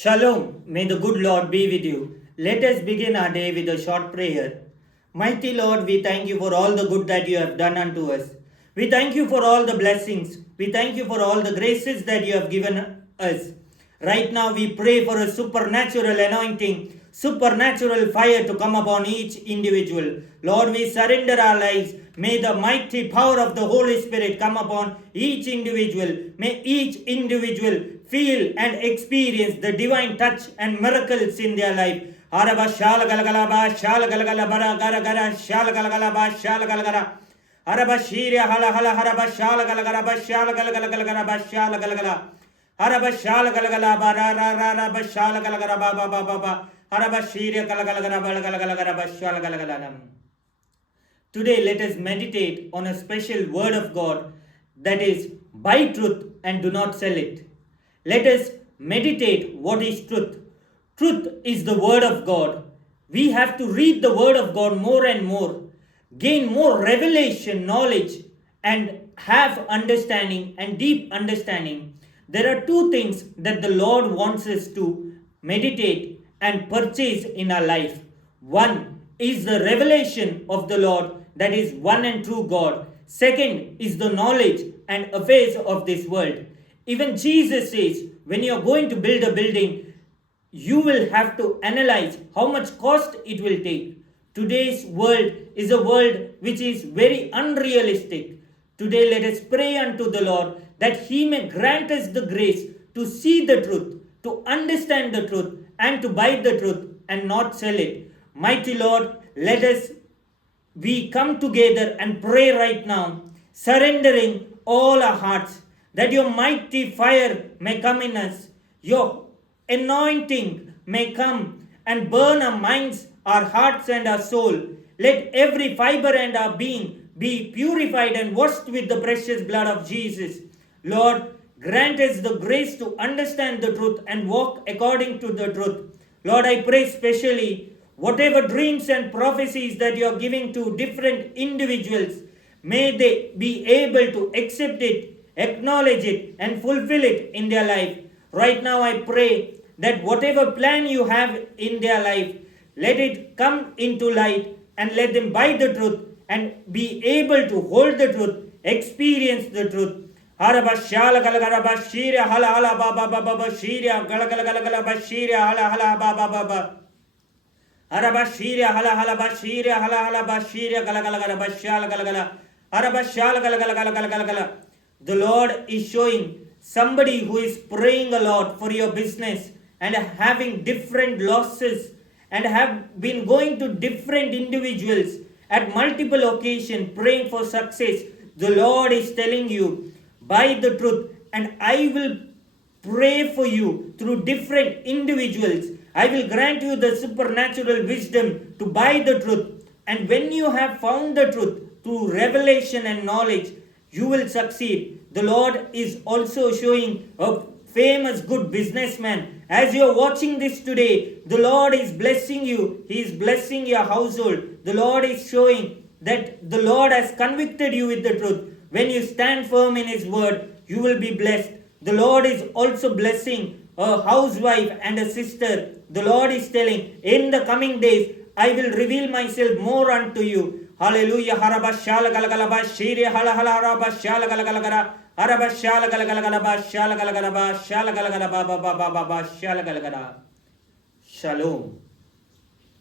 Shalom, may the good Lord be with you. Let us begin our day with a short prayer. Mighty Lord, we thank you for all the good that you have done unto us. We thank you for all the blessings. We thank you for all the graces that you have given us. Right now, we pray for a supernatural anointing, supernatural fire to come upon each individual. Lord, we surrender our lives. May the mighty power of the Holy Spirit come upon each individual. May each individual feel and experience the divine touch and miracles in their life. Araba shala galgalaba shala galgala bara gara gara shala galgalaba shala galgara. Araba shiria hala hala haraba shala galgara shala galgala galgara shala galgala. Araba shala galgala bara ra ra ra ba shala galgara ba ba ba ba ba. Araba shiria galgala galgala shala galgala. Today let us meditate on a special word of God, that is, buy truth and do not sell it. Let us meditate what is truth. Truth is the word of God. We have to read the word of God more and more, gain more revelation, knowledge, and have understanding and deep understanding. There are two things that the Lord wants us to meditate and purchase in our life. One is the revelation of the Lord, that is one and true God. Second is the knowledge and affairs of this world. Even Jesus says, when you are going to build a building, you will have to analyze how much cost it will take. Today's world is a world which is very unrealistic. Today let us pray unto the Lord that He may grant us the grace to see the truth, to understand the truth, and to buy the truth and not sell it. Mighty Lord, let us we come together and pray right now, surrendering all our hearts, that your mighty fire may come in us, your anointing may come and burn our minds, our hearts, and our soul. Let every fiber and our being be purified and washed with the precious blood of Jesus. Lord, grant us the grace to understand the truth and walk according to the truth. Lord, I pray specially, whatever dreams and prophecies that you are giving to different individuals, may they be able to accept it, acknowledge it, and fulfill it in their life. Right now I pray that whatever plan you have in their life, let it come into light and let them buy the truth and be able to hold the truth, experience the truth. Haraba shala galagara ba shira hala hala ba ba ba ba ba shira galagala galagala ba shira hala hala ba ba ba ba. Araba shiria hala hala ba shiria hala hala ba shiria gala gala gala ba shala gala gala. Araba shala gala gala gala gala gala gala. The Lord is showing somebody who is praying a lot for your business and having different losses and have been going to different individuals at multiple occasions praying for success. The Lord is telling you, buy the truth and I will pray for you through different individuals. I will grant you the supernatural wisdom to buy the truth. And when you have found the truth through revelation and knowledge, you will succeed. The Lord is also showing a famous good businessman. As you are watching this today, the Lord is blessing you. He is blessing your household. The Lord is showing that the Lord has convicted you with the truth. When you stand firm in His word, you will be blessed. The Lord is also blessing a housewife and a sister. The Lord is telling, in the coming days, I will reveal myself more unto you. Hallelujah. Haraba shala galagalaba shiri hala hala haraba shala galagalagara. Haraba shala galagalagalaba shala galagalaba shala galagalaba ba ba ba ba ba shala galagala. Shalom.